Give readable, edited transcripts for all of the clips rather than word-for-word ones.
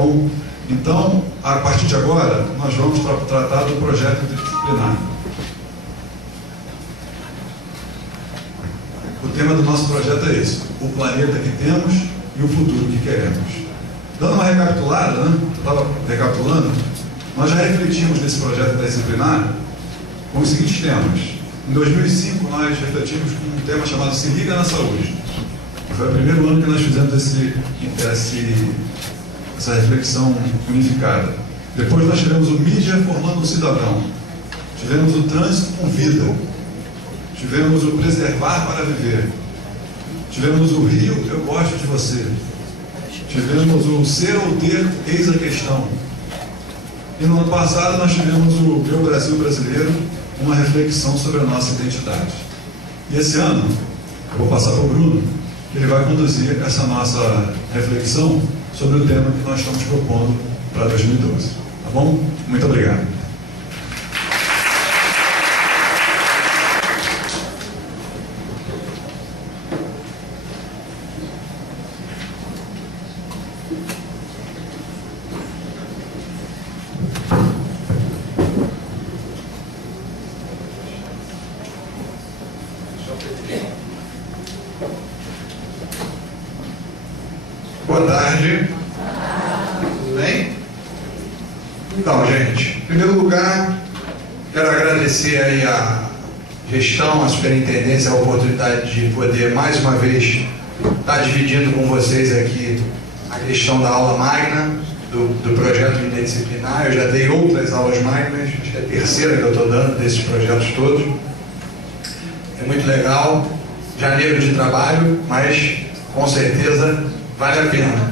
bom? Então, a partir de agora, nós vamos tratar do projeto interdisciplinar. O tema do nosso projeto é esse: o planeta que temos e o futuro que queremos. Dando uma recapitulada, né? Eu estava recapitulando, nós já refletimos nesse projeto interdisciplinar com os seguintes temas. Em 2005, nós refletimos com um tema chamado Se Liga na Saúde. Foi o primeiro ano que nós fizemos essa reflexão unificada. Depois nós tivemos o Mídia Formando o Cidadão. Tivemos o Trânsito com Vida. Tivemos o Preservar para Viver. Tivemos o Rio, Eu Gosto de Você. Tivemos o Ser ou Ter, Eis a Questão. E no ano passado nós tivemos o Meu Brasil Brasileiro, uma reflexão sobre a nossa identidade. E esse ano, eu vou passar para o Bruno, que ele vai conduzir essa nossa reflexão sobre o tema que nós estamos propondo para 2012. Tá bom? Muito obrigado. Boa tarde. Tudo bem? Então, gente, em primeiro lugar, quero agradecer aí a gestão, a superintendência, a oportunidade de poder, mais uma vez, estar dividindo com vocês aqui a questão da aula magna, do projeto interdisciplinar. Eu já dei outras aulas magnas, acho que é a terceira que eu estou dando desses projetos todos. É muito legal, janeiro de trabalho, mas com certeza vale a pena.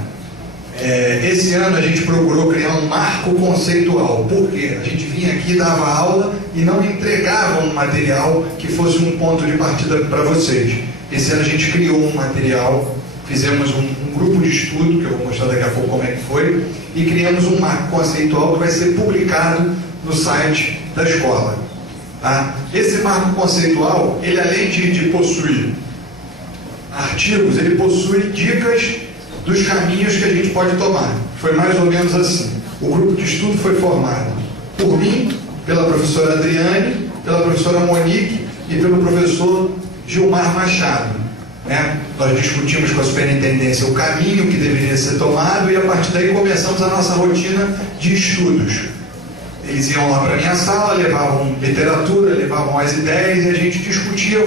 Esse ano a gente procurou criar um marco conceitual. Por quê? A gente vinha aqui, dava aula e não entregava um material que fosse um ponto de partida para vocês. Esse ano a gente criou um material, fizemos um grupo de estudo, que eu vou mostrar daqui a pouco como é que foi, e criamos um marco conceitual que vai ser publicado no site da escola. Tá? Esse marco conceitual, ele além de possuir artigos, ele possui dicas dos caminhos que a gente pode tomar. Foi mais ou menos assim. O grupo de estudo foi formado por mim, pela professora Adriane, pela professora Monique e pelo professor Gilmar Machado. Né? Nós discutimos com a superintendência o caminho que deveria ser tomado e a partir daí começamos a nossa rotina de estudos. Eles iam lá para a minha sala, levavam literatura, levavam as ideias e a gente discutia.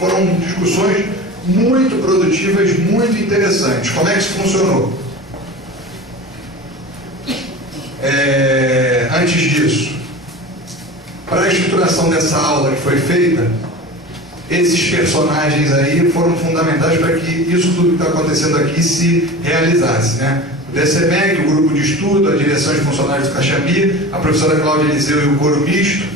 Foram discussões muito produtivas, muito interessantes. Como é que isso funcionou? Antes disso, para a estruturação dessa aula que foi feita, esses personagens aí foram fundamentais para que isso tudo que está acontecendo aqui se realizasse, né? O DCMEC, o grupo de estudo, a direção de funcionários do Caxambi, a professora Cláudia Eliseu e o coro misto,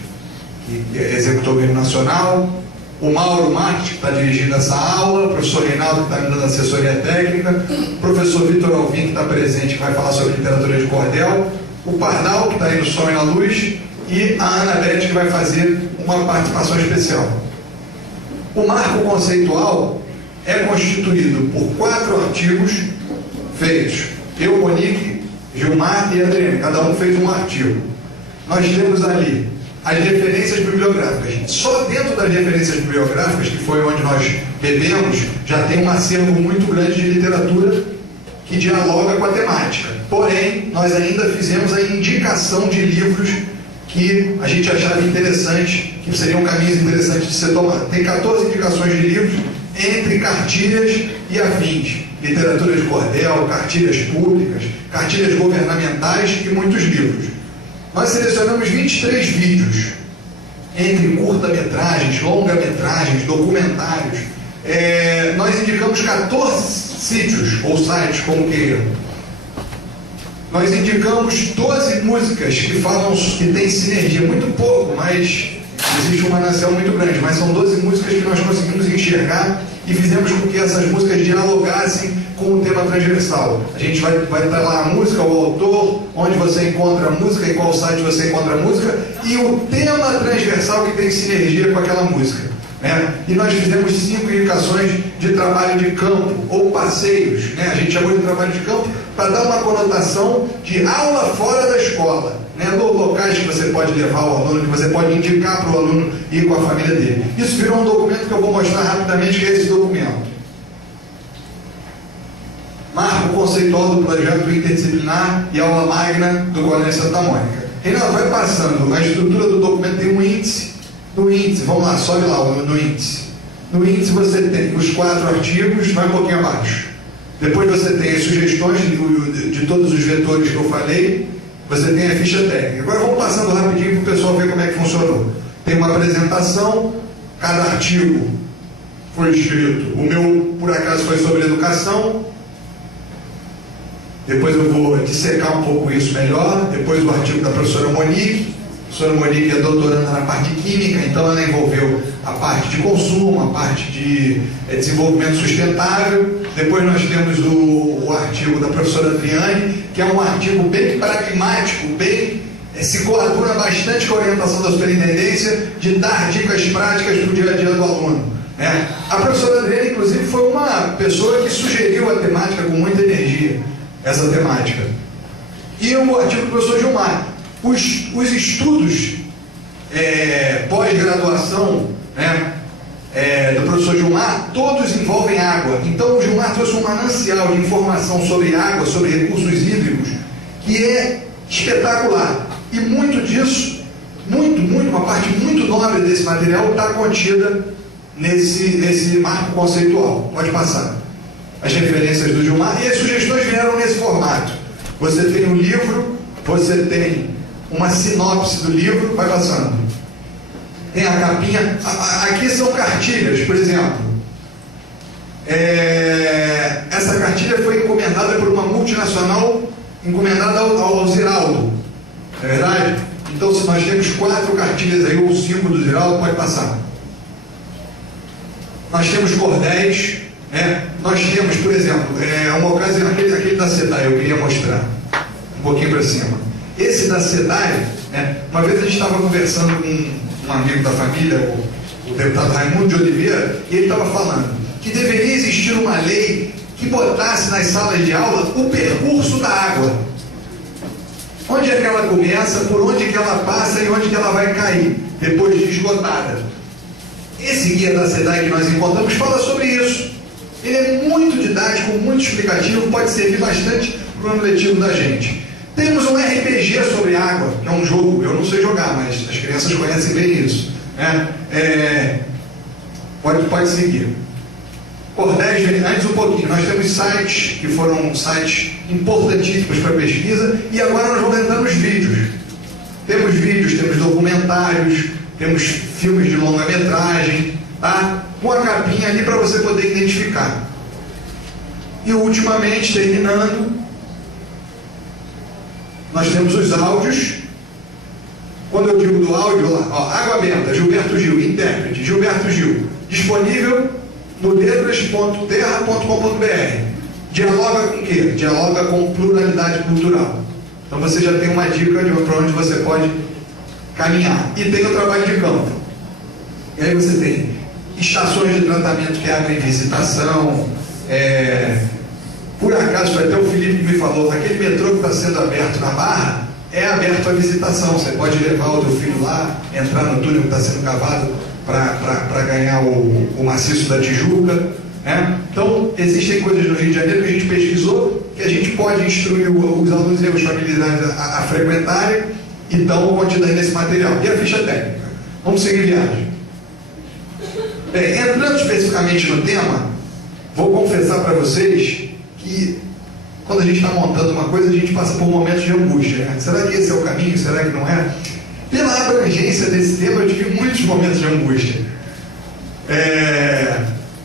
que executou o hino nacional, o Mauro Marques, que está dirigindo essa aula, o professor Reinaldo, que está me dando assessoria técnica, o professor Vitor Alvim, que está presente, que vai falar sobre literatura de cordel, o Pardal, que está aí no som e na luz, e a Ana Beth, que vai fazer uma participação especial. O marco conceitual é constituído por 4 artigos feitos. Eu, Monique, Gilmar e Adriane, cada um fez um artigo. Nós temos ali as referências bibliográficas. Só dentro das referências bibliográficas, que foi onde nós bebemos, já tem um acervo muito grande de literatura que dialoga com a temática. Porém, nós ainda fizemos a indicação de livros que a gente achava interessante, que seriam caminhos interessantes de ser tomado. Tem 14 indicações de livros, entre cartilhas e afins. Literatura de cordel, cartilhas públicas, cartilhas governamentais e muitos livros. Nós selecionamos 23 vídeos, entre curta-metragens, longa-metragens, documentários. Nós indicamos 14 sítios ou sites, como queiram. Nós indicamos 12 músicas que falam, que têm sinergia, muito pouco, mas existe um manancial muito grande, mas são 12 músicas que nós conseguimos enxergar e fizemos com que essas músicas dialogassem com o tema transversal. A gente vai estar lá a música, o autor, onde você encontra a música, em qual site você encontra a música, e o tema transversal que tem sinergia com aquela música. né? E nós fizemos 5 indicações de trabalho de campo ou passeios, né? A gente chamou de trabalho de campo para dar uma conotação de aula fora da escola, né? Locais que você pode levar o aluno, que você pode indicar para o aluno ir com a família dele. Isso virou um documento que eu vou mostrar rapidamente, que é esse documento. Marco conceitual do projeto interdisciplinar e aula magna do Colégio Santa Mônica. Reinaldo, vai passando, a estrutura do documento tem um índice. No índice, vamos lá, sobe lá no índice. No índice você tem os 4 artigos, vai um pouquinho abaixo. Depois você tem as sugestões de todos os vetores que eu falei. Você tem a ficha técnica. Agora vamos passando rapidinho para o pessoal ver como é que funcionou. Tem uma apresentação, cada artigo foi escrito. O meu, por acaso, foi sobre educação. Depois eu vou dissecar um pouco isso melhor. Depois o artigo da professora Monique. A professora Monique é doutoranda na parte de química, então ela envolveu a parte de consumo, a parte de desenvolvimento sustentável. Depois nós temos o artigo da professora Adriane, que é um artigo bem pragmático, se coaduna bastante com a orientação da superintendência, de dar dicas práticas para o dia a dia do aluno, né? A professora Adriane, inclusive, foi uma pessoa que sugeriu a temática com muita energia, essa temática. E o artigo do professor Gilmar. Os estudos pós-graduação, né, do professor Gilmar, todos envolvem água. Então o Gilmar trouxe um manancial de informação sobre água, sobre recursos hídricos, que é espetacular. E muito disso, uma parte muito nobre desse material está contida nesse marco conceitual. Pode passar. As referências do Gilmar e as sugestões vieram nesse formato. Você tem um livro, você tem uma sinopse do livro, vai passando. Tem a capinha. Aqui são cartilhas, por exemplo. Essa cartilha foi encomendada por uma multinacional, encomendada ao Ziraldo. Não é verdade? Então, se nós temos 4 cartilhas aí, ou 5 do Ziraldo, pode passar. Nós temos cordéis, né? Nós temos, por exemplo, uma ocasião, aquele da SEDAI, eu queria mostrar. Um pouquinho para cima. Esse da SEDAI, né? Uma vez a gente estava conversando com um amigo da família, o deputado Raimundo de Oliveira, e ele estava falando que deveria existir uma lei que botasse nas salas de aula o percurso da água. Onde é que ela começa, por onde que ela passa e onde que ela vai cair, depois de esgotada. Esse guia da SEDAI que nós encontramos fala sobre isso. Ele é muito didático, muito explicativo, pode servir bastante para o ano letivo da gente. Temos um RPG sobre água, que é um jogo, eu não sei jogar, mas as crianças conhecem bem isso, né? Pode seguir. Cordéis, antes um pouquinho, nós temos sites que foram sites importantíssimos para a pesquisa, e agora nós vamos entrar nos vídeos. Temos vídeos, temos documentários, temos filmes de longa-metragem, tá? Com a capinha ali para você poder identificar. E ultimamente, terminando, nós temos os áudios. Quando eu digo do áudio, lá, ó, Água Benta, Gilberto Gil, intérprete, Gilberto Gil, disponível no letras.terra.com.br. Dialoga com o quê? Dialoga com pluralidade cultural. Então você já tem uma dica de para onde você pode caminhar. E tem o trabalho de campo. E aí você tem estações de tratamento, que é água em visitação. Por acaso, foi até o Felipe que me falou, aquele metrô que está sendo aberto na Barra, é aberto à visitação. Você pode levar o teu filho lá, entrar no túnel que está sendo cavado para ganhar o maciço da Tijuca, né? Então, existem coisas no Rio de Janeiro que a gente pesquisou, que a gente pode instruir os alunos e os familiares a frequentarem, e dão quantidade nesse material. E a ficha técnica. Vamos seguir viagem. Bem, entrando especificamente no tema, vou confessar para vocês que quando a gente está montando uma coisa, a gente passa por momentos de angústia, né? Será que esse é o caminho? Será que não é? Pela abrangência desse tema, eu tive muitos momentos de angústia.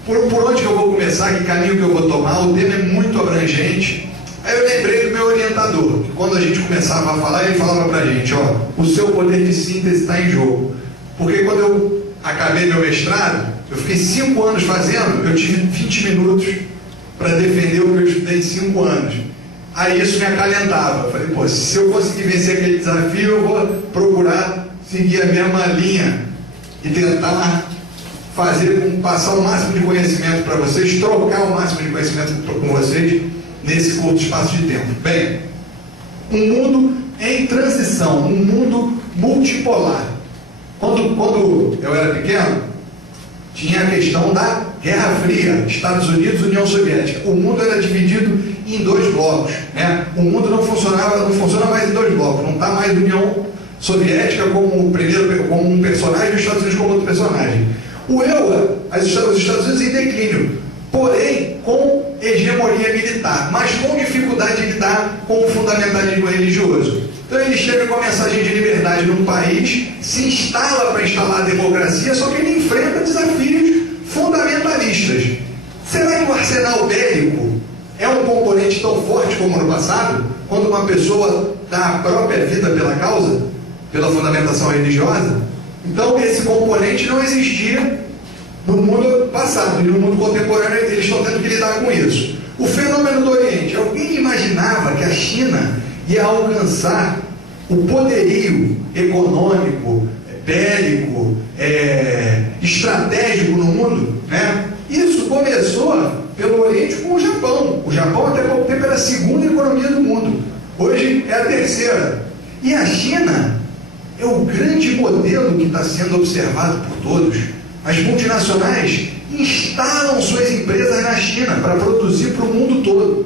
Por onde que eu vou começar? Que caminho que eu vou tomar? O tema é muito abrangente. Aí eu lembrei do meu orientador, que quando a gente começava a falar, ele falava pra gente, ó, o seu poder de síntese está em jogo. Porque quando eu acabei meu mestrado, eu fiquei 5 anos fazendo, eu tive 20 minutos para defender o que eu estudei em 5 anos. Aí isso me acalentava. Eu falei, pô, se eu conseguir vencer aquele desafio, eu vou procurar seguir a mesma linha e tentar passar o máximo de conhecimento para vocês, trocar o máximo de conhecimento com vocês nesse curto espaço de tempo. Bem, um mundo em transição, um mundo multipolar. Quando eu era pequeno, tinha a questão da Guerra Fria, Estados Unidos e União Soviética. O mundo era dividido em 2 blocos, né? O mundo não funciona mais em 2 blocos. Não está mais a União Soviética como um personagem e os Estados Unidos como outro personagem. Os Estados Unidos em declínio, porém com hegemonia militar, mas com dificuldade de lidar com o fundamentalismo religioso. Então ele chega com a mensagem de liberdade num país, se instala para instalar a democracia, só que ele enfrenta desafios fundamentalistas. Será que o arsenal bélico é um componente tão forte como no passado, quando uma pessoa dá a própria vida pela causa, pela fundamentação religiosa? Então esse componente não existia no mundo passado, e no mundo contemporâneo eles estão tendo que lidar com isso. O fenômeno do Oriente, alguém imaginava que a China ia alcançar o poderio econômico, bélico, estratégico no mundo, né? Isso começou pelo Oriente com o Japão. O Japão até pouco tempo era a 2ª economia do mundo, hoje é a 3ª. E a China é o grande modelo que está sendo observado por todos. As multinacionais instalam suas empresas na China para produzir para o mundo todo.